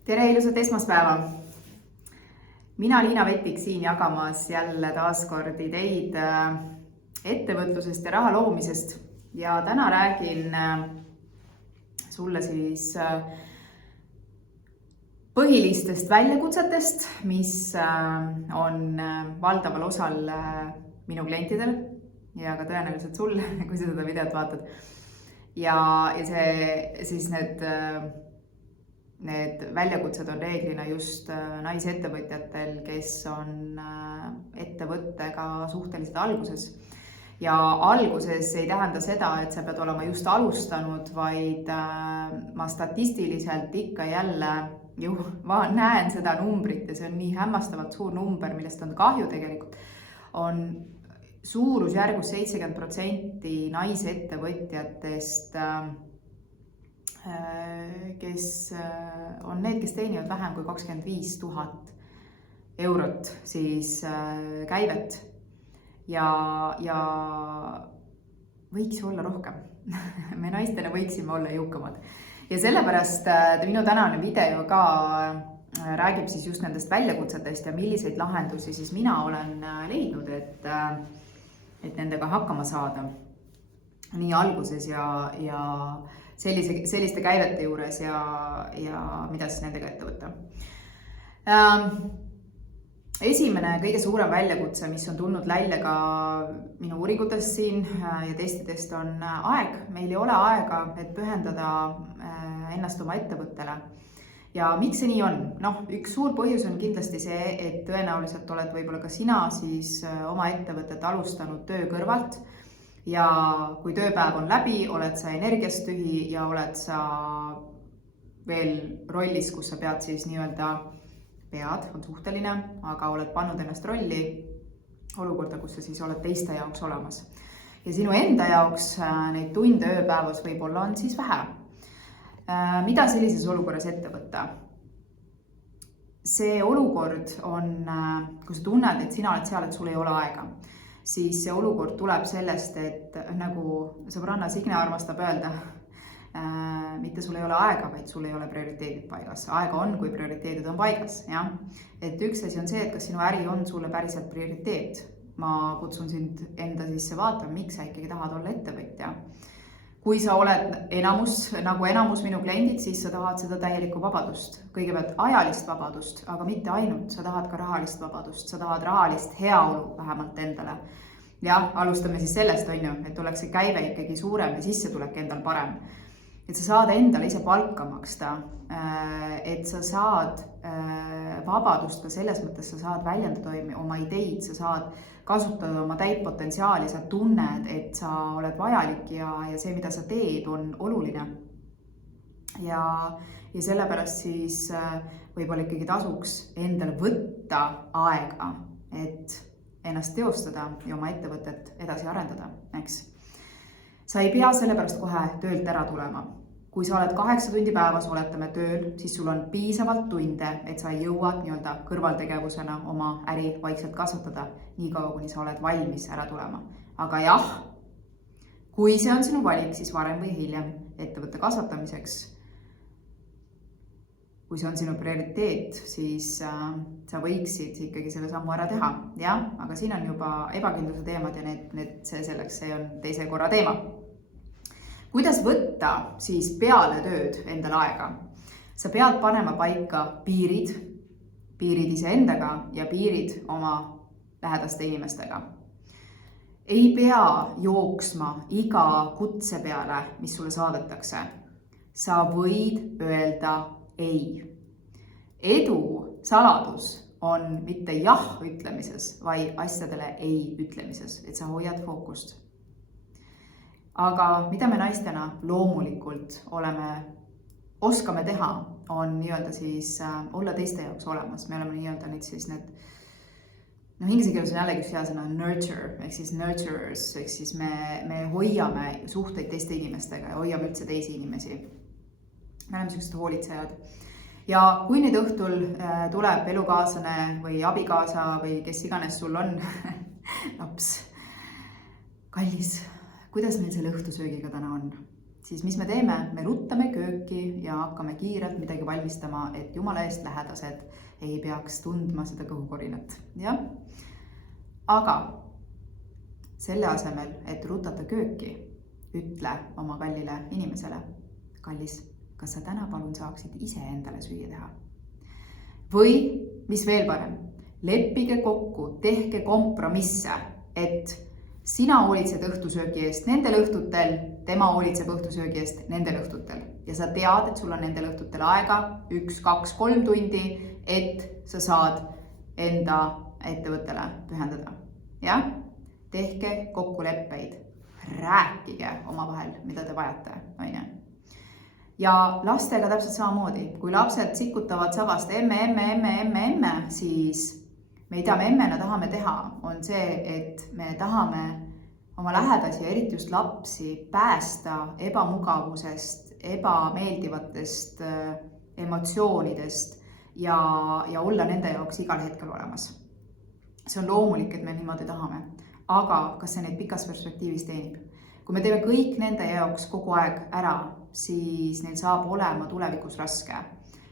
Tere ilusat esmaspäeva! Mina, Liina Vettik, siin jagamas jälle taaskord ideid ettevõtlusest ja raha loomisest. Ja täna räägin sulle siis põhilistest väljakutsetest, mis on valdaval osal minu klientidel ja ka tõenäoliselt sul, kui sa seda videot vaatad. Ja see siis need väljakutsed on reeglina just naisettevõtjatel, kes on ettevõttega suhteliselt alguses. Ja alguses ei tähenda seda, et sa pead olema just alustanud, vaid ma statistiliselt ikka jälle näen seda numbrit ja see on nii hämmastavalt suur number, millest on kahju tegelikult, on suurusjärgus 70% naisettevõtjatest, kes on need, kes teenivad vähem kui 25 000 eurot siis käivet ja võiks olla rohkem. Me naistena võiksime olla jõukamad. Ja sellepärast minu tänane video ka räägib siis just nendest väljakutsetest ja milliseid lahendusi siis mina olen leidnud, et nendega hakkama saada nii alguses ja selliste käivete juures ja mida siis nendega ette võtta. Esimene kõige suurem väljakutse, mis on tulnud välja ka minu uuringutest siin ja testidest, on aeg. Meil ei ole aega, et pühendada ennast oma ettevõttele. Ja miks see nii on? Üks suur põhjus on kindlasti see, et tõenäoliselt oled võib-olla ka sina siis oma ettevõtet alustanud töö kõrvalt. Ja kui tööpäev on läbi, oled sa energiast tühi ja oled sa veel rollis, kus sa pead siis pead, on suhteline, aga oled pannud ennast rolli olukorda, kus sa siis oled teiste jaoks olemas. Ja sinu enda jaoks neid tunde ööpäevas võib-olla on siis vähe. Mida sellises olukorras ette võtta? See olukord on, kui sa tunned, et sina oled seal, et sul ei ole aega, siis see olukord tuleb sellest, et nagu sõbranna Signe armastab öelda, mitte sul ei ole aega, vaid sul ei ole prioriteedid paigas. Aega on, kui prioriteedid on paigas. Ja? Et üks asi on see, et kas sinu äri on sulle päriselt prioriteet. Ma kutsun sind enda sisse vaatama, miks sa ikkagi tahad olla ettevõtja. Kui sa oled enamus minu kliendid, siis sa tahad seda täielikku vabadust. Kõigepealt ajalist vabadust, aga mitte ainult. Sa tahad ka rahalist vabadust, sa tahad rahalist heaolu vähemalt endale. Ja alustame siis sellest, et oleks see käive ikkagi suurem ja sissetulek endal parem. Et sa saad endale ise palka maksta, et sa saad vabadust ka selles mõttes, sa saad väljendada oma ideid, sa saad kasutada oma täit potentsiaali, sa tunned, et sa oled vajalik ja see, mida sa teed, on oluline. Ja sellepärast siis võib-olla ikkagi tasuks endale võtta aega, et ennast teostada ja oma ettevõtet edasi arendada, eks. Sa ei pea sellepärast kohe töölt ära tulema. Kui sa oled 8 tundi päevas, oletame tööl, siis sul on piisavalt tunde, et sa jõuad kõrvaltegevusena oma äri vaikselt kasvatada, nii kaua, kuni sa oled valmis ära tulema. Aga jah, kui see on sinu valik, siis varem või hiljem ettevõtte kasvatamiseks, kui see on sinu prioriteet, siis sa võiksid ikkagi selle sammu ära teha. Ja? Aga siin on juba ebakindluse teemad ja see on teise korra teema. Kuidas võtta siis peale tööd endale aega? Sa pead panema paika piirid iseendaga ja piirid oma lähedaste inimestega. Ei pea jooksma iga kutse peale, mis sulle saadetakse. Sa võid öelda ei. Edu saladus on mitte jah ütlemises, vaid asjadele ei ütlemises, et sa hoiad fookust. Aga mida me naistena loomulikult oskame teha, on siis olla teiste jaoks olemas. Me oleme inglise keeles on jällegi üks hea sõna nurture, ehk siis nurturers, ehk siis me hoiame suhteid teiste inimestega ja hoiame üldse teisi inimesi. Me oleme sellised hoolitsejad. Ja kui nüüd õhtul tuleb elukaaslane või abikaasa või kes iganes sul on, laps, kallis, kuidas meil selle õhtusöögiga täna on? siis mis me teeme? Me ruttame kööki ja hakkame kiirelt midagi valmistama, et jumala eest lähedased ei peaks tundma seda kõhukorinat. Jah? Aga selle asemel, et rutata kööki, ütle oma kallile inimesele, kallis, kas sa täna palun saaksid ise endale süüa teha? Või, mis veel parem, leppige kokku, tehke kompromisse, et sina hoolitsed õhtusöögi eest nendel õhtutel, tema hoolitseb õhtusöögi eest nendel õhtutel. Ja sa tead, et sul on nendel õhtutel aega 1, 2, 3 tundi, et sa saad enda ettevõttele pühendada. Jah? Tehke kokkuleppeid, rääkige omavahel, mida te vajate, on ju. Ja lastega täpselt samamoodi, kui lapsed sikutavad sabast emme, siis mida me emmena tahame teha, on see, et me tahame oma lähedasi ja eriti just lapsi päästa ebamugavusest, ebameeldivatest emotsioonidest ja olla nende jaoks igal hetkel olemas. See on loomulik, et me niimoodi tahame, aga kas see neid pikas perspektiivis teenib? Kui me teeme kõik nende jaoks kogu aeg ära, siis neil saab olema tulevikus raske.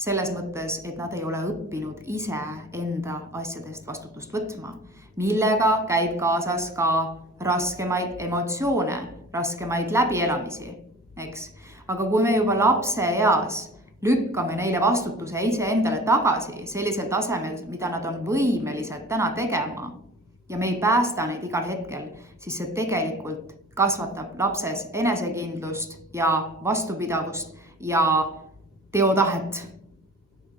Selles mõttes, et nad ei ole õppinud ise enda asjadest vastutust võtma, millega käib kaasas ka raskemaid emotsioone, raskemaid läbielamisi, eks. Aga kui me juba lapse eas lükkame neile vastutuse ise endale tagasi sellisel tasemel, mida nad on võimelised täna tegema ja me ei päästa neid igal hetkel, siis see tegelikult kasvatab lapses enesekindlust ja vastupidavust ja teotahet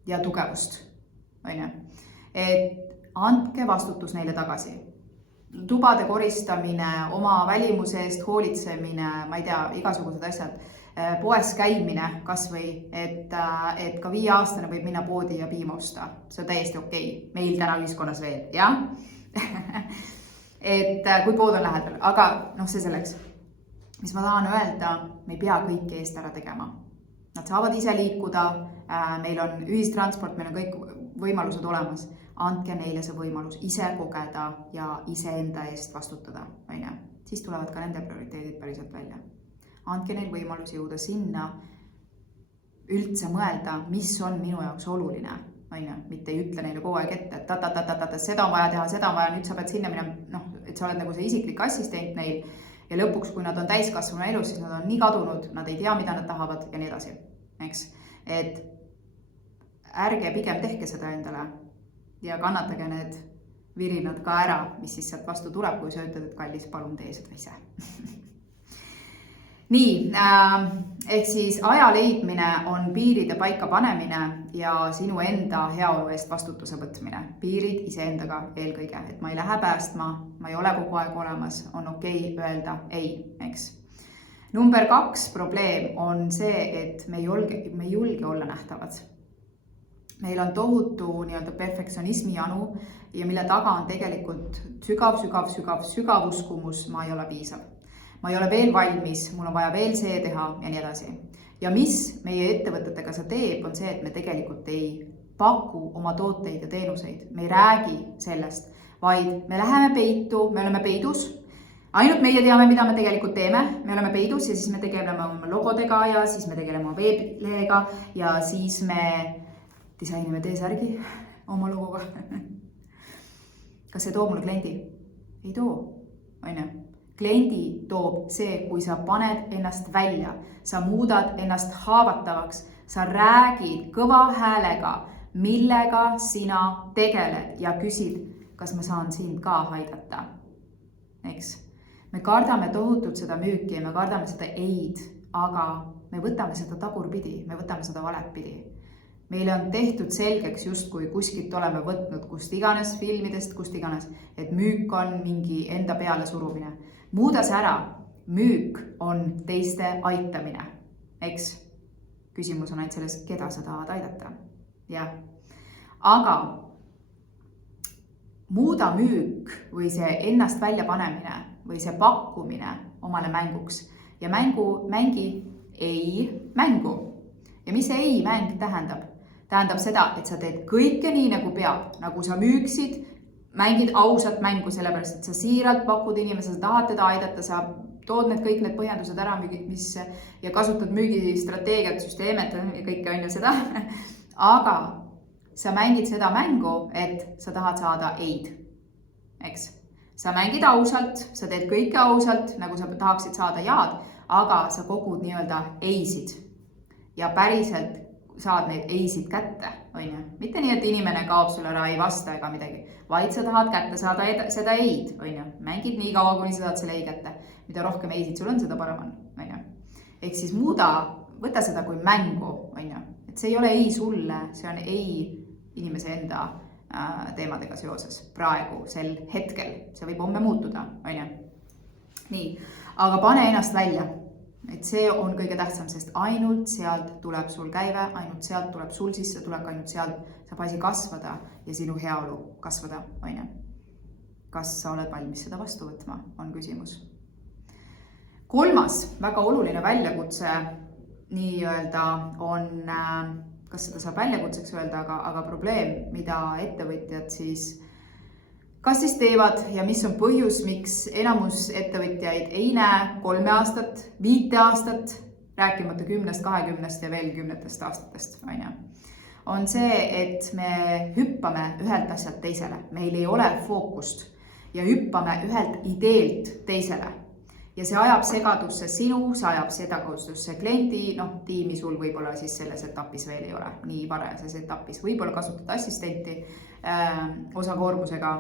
ja tugevust, on ju. Et andke vastutus neile tagasi. Tubade koristamine, oma välimuse eest hoolitsemine, ma ei tea, igasugused asjad, poes käimine kas või, et ka 5-aastane võib minna poodi ja piima osta. See on täiesti okei. Meil täna ühiskonnas veel, jah? Et kui pood on lähedal, aga see selleks. Mis ma tahan öelda, me ei pea kõike eest ära tegema. Nad saavad ise liikuda, meil on ühistransport, meil on kõik võimalused olemas. Andke neile see võimalus ise kogeda ja ise enda eest vastutada. Siis tulevad ka nende prioriteedid päriselt välja. Andke neil võimalus jõuda sinna, üldse mõelda, mis on minu jaoks oluline. Mitte ei ütle neile kogu aeg ette, et seda on vaja teha, seda on vaja, nüüd sa pead sinna minema, et sa oled nagu see isiklik assistent neil. Ja lõpuks, kui nad on täiskasvanu elus, siis nad on nii kadunud, nad ei tea, mida nad tahavad ja nii edasi. Eks? Et ärge pigem tehke seda endale ja kannatage need virinad ka ära, mis siis sealt vastu tuleb, kui sa ütled, et kallis, palun tee seda ise. Nii, ehk siis aja leidmine on piiride paika panemine ja sinu enda heaolu eest vastutuse võtmine. Piirid iseendaga eelkõige, et ma ei lähe päästma, ma ei ole kogu aeg olemas, on okei öelda ei, eks. Number 2 probleem on see, et me ei julge olla nähtavad. Meil on tohutu perfektsionismi janu ja mille taga on tegelikult sügav uskumus, ma ei ole piisav. Ma ei ole veel valmis, mul on vaja veel see teha ja nii edasi. Ja mis meie ettevõtetega see teeb, on see, et me tegelikult ei paku oma tooteid ja teenuseid. Me ei räägi sellest, vaid me läheme peitu, me oleme peidus. Ainult meie teame, mida me tegelikult teeme. Me oleme peidus ja siis me tegeleme oma logodega ja siis me tegeleme oma veebilehega ja siis me disainime T-särgi oma logoga. Kas see toob mulle kliendi? Ei too, on ju. Kliendi toob see, kui sa paned ennast välja, sa muudad ennast haavatavaks, sa räägid kõva häälega, millega sina tegeled ja küsid, kas ma saan sind ka aidata. Eks? Me kardame tohutult seda müüki ja me kardame seda eid, aga me võtame seda tagurpidi, me võtame seda valepidi. Meile on tehtud selgeks justkui kuskilt oleme võtnud, kust iganes filmidest, kust iganes, et müük on mingi enda peale surumine. Muuda see ära, müük on teiste aitamine, eks? Küsimus on ainult selles, keda sa tahad aidata. Ja. Aga muuda müük või see ennast välja panemine või see pakkumine omale mänguks ja mängi ei mängu. Ja mis see ei mäng tähendab? Tähendab seda, et sa teed kõike nii, nagu peab, nagu sa müüksid, mängid ausat mängu, sellepärast, et sa siiralt pakud inimese, sa tahad teda aidata, sa tood kõik need põhjendused ära, ja kasutad müügistrateegiat, süsteemet ja kõike on ju seda. Aga sa mängid seda mängu, et sa tahad saada eid, eks? Sa mängid ausalt, sa teed kõike ausalt, nagu sa tahaksid saada jaad, aga sa kogud nii-öelda eisid ja päriselt saad neid eisid kätte, on ju? Mitte nii, et inimene kaob sulle ära, ei vasta ega midagi, vaid sa tahad kätte saada seda eid, on ju? Mängid nii kaua, kuni sa saad selle ei kätte. Mida rohkem eisid sul on, seda parem on ju? Ehk siis võta seda kui mängu, on ju? Et see ei ole ei sulle, see on ei inimese enda teemadega seoses praegu, sel hetkel. See võib homme muutuda, on ju? Nii, aga pane ennast välja. Et see on kõige tähtsam, sest ainult sealt tuleb sul käive, ainult sealt tuleb sul sissetulek, ainult sealt saab asi kasvada ja sinu heaolu kasvada, on ju? Kas sa oled valmis seda vastu võtma, on küsimus. Kolmas väga oluline väljakutse nii-öelda on, kas seda saab väljakutseks öelda, aga probleem, mida ettevõtjad kas siis teevad ja mis on põhjus, miks enamus ettevõtjaid ei näe 3 aastat, 5 aastat, rääkimata 10, 20 ja veel 10 aastatest, on see, et me hüppame ühelt asjalt teisele. Meil ei ole fookust ja hüppame ühelt ideelt teisele. Ja see ajab segadusse sinu, see ajab segadusse kliendi, tiimi sul võib-olla siis selles etapis veel ei ole nii varajases etapis. Võib-olla kasutad assistenti osakoormusega,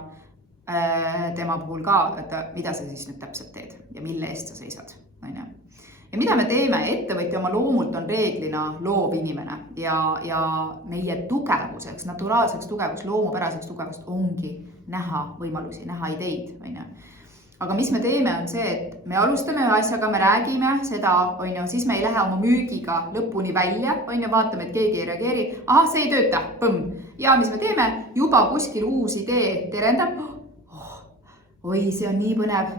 tema puhul ka, et mida sa siis nüüd täpselt teed ja mille eest sa seisad. Ja mida me teeme? Ettevõtja oma loomult on reeglina loov inimene ja meie tugevuseks, naturaalseks tugevus, loomupäraseks tugevust ongi näha võimalusi, näha ideid. Aga mis me teeme on see, et me alustame ühe asjaga, me räägime seda, siis me ei lähe oma müügiga lõpuni välja, vaatame, et keegi ei reageeri, see ei tööta, põmm. Ja mis me teeme? Juba kuskil uus idee terendab, oi, see on nii põnev,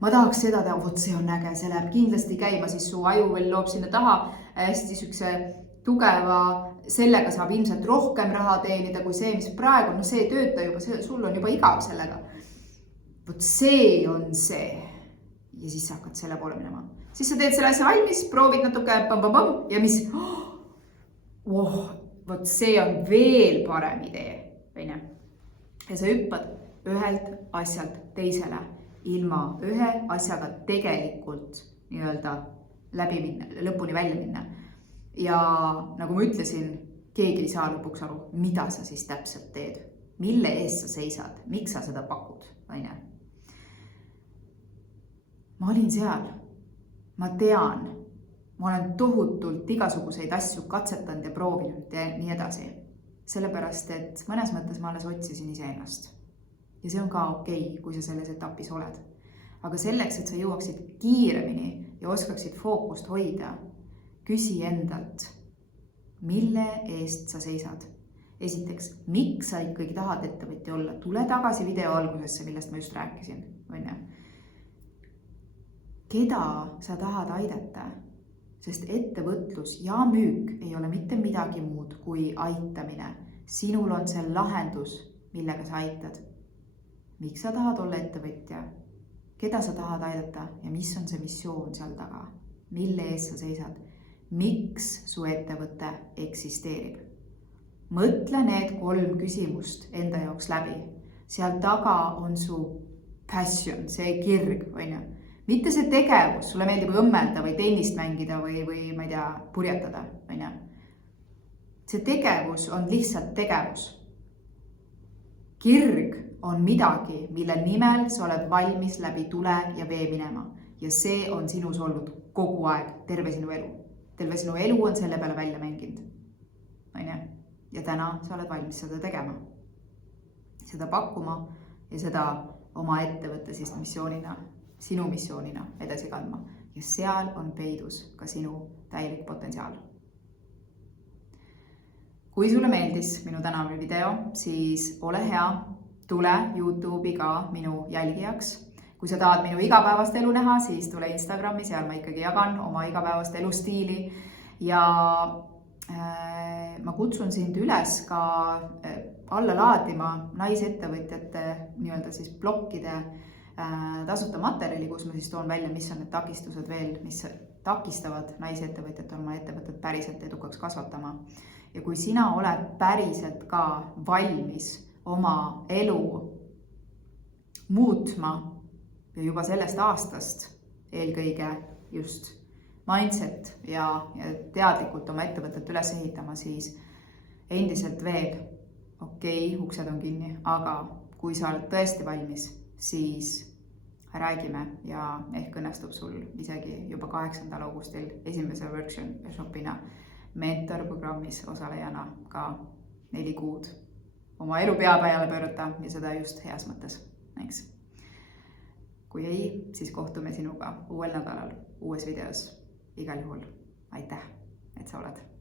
ma tahaks seda teha, vot see on äge, see läheb kindlasti käima, siis su aju veel loob sinna taha hästi sükse tugeva, sellega saab ilmselt rohkem raha teenida kui see, mis praegu, see ei tööta juba, sul on juba igav sellega. Vot see on see. Ja siis sa hakkad selle poole minema. Siis sa teed selle asja valmis, proovid natuke ja mis, vot see on veel parem idee. Ja sa hüppad ühelt asjalt teisele, ilma ühe asjaga tegelikult nii-öelda läbi minna, lõpuni välja minna. Ja nagu ma ütlesin, keegi ei saa lõpuks aru, mida sa siis täpselt teed, mille eest sa seisad, miks sa seda pakud, Ma olin seal, ma tean, ma olen tohutult igasuguseid asju katsetanud ja proovinud ja nii edasi. Sellepärast, et mõnes mõttes ma alles otsisin iseennast. Ja see on ka okei, kui sa selles etapis oled. Aga selleks, et sa jõuaksid kiiremini ja oskaksid fookust hoida, küsi endalt, mille eest sa seisad. Esiteks, miks sa ikkagi tahad ettevõtja olla? Tule tagasi video algusesse, millest ma just rääkisin. Keda sa tahad aidata? Sest ettevõtlus ja müük ei ole mitte midagi muud kui aitamine. Sinul on see lahendus, millega sa aitad. Miks sa tahad olla ettevõtja? Keda sa tahad aidata ja mis on see missioon seal taga? Mille eest sa seisad? Miks su ettevõte eksisteerib? Mõtle need 3 küsimust enda jaoks läbi. Seal taga on su passion, see kirg, Mitte see tegevus, sulle meeldib õmmelda või tennist mängida või ma ei tea, purjetada. See tegevus on lihtsalt tegevus. Kirg on midagi, mille nimel sa oled valmis läbi tule ja vee minema. Ja see on sinus olnud kogu aeg, terve sinu elu. Terve sinu elu on selle peale välja mänginud. Ja täna sa oled valmis seda tegema. Seda pakkuma ja seda oma ettevõtte missioonina, sinu missioonina edasi kandma. Ja seal on peidus ka sinu täielik potentsiaal. Kui sulle meeldis minu tänane video, siis ole hea, tule YouTube'i ka minu jälgijaks. Kui sa tahad minu igapäevast elu näha, siis tule Instagrami, seal ma ikkagi jagan oma igapäevast elustiili. Ja ma kutsun sind üles ka alla laadima naisettevõtjate nii-öelda blokkide tasuta materjali, kus ma siis toon välja, mis on need takistused veel, mis takistavad naisettevõtjatel oma ettevõtet päriselt edukaks kasvatama. Ja kui sina oled päriselt ka valmis oma elu muutma ja juba sellest aastast eelkõige just mindset ja teadlikult oma ettevõtet üles ehitama, siis endiselt veel uksed on kinni, aga kui sa oled tõesti valmis, siis räägime ja ehk õnnestub sul isegi juba 8. augustil esimese workshopina mentorprogrammis osalejana ka 4 kuud oma elu pea peale pöörata ja seda just heas mõttes, eks. Kui ei, siis kohtume sinuga uuel nädalal uues videos. Igal juhul aitäh, et sa oled.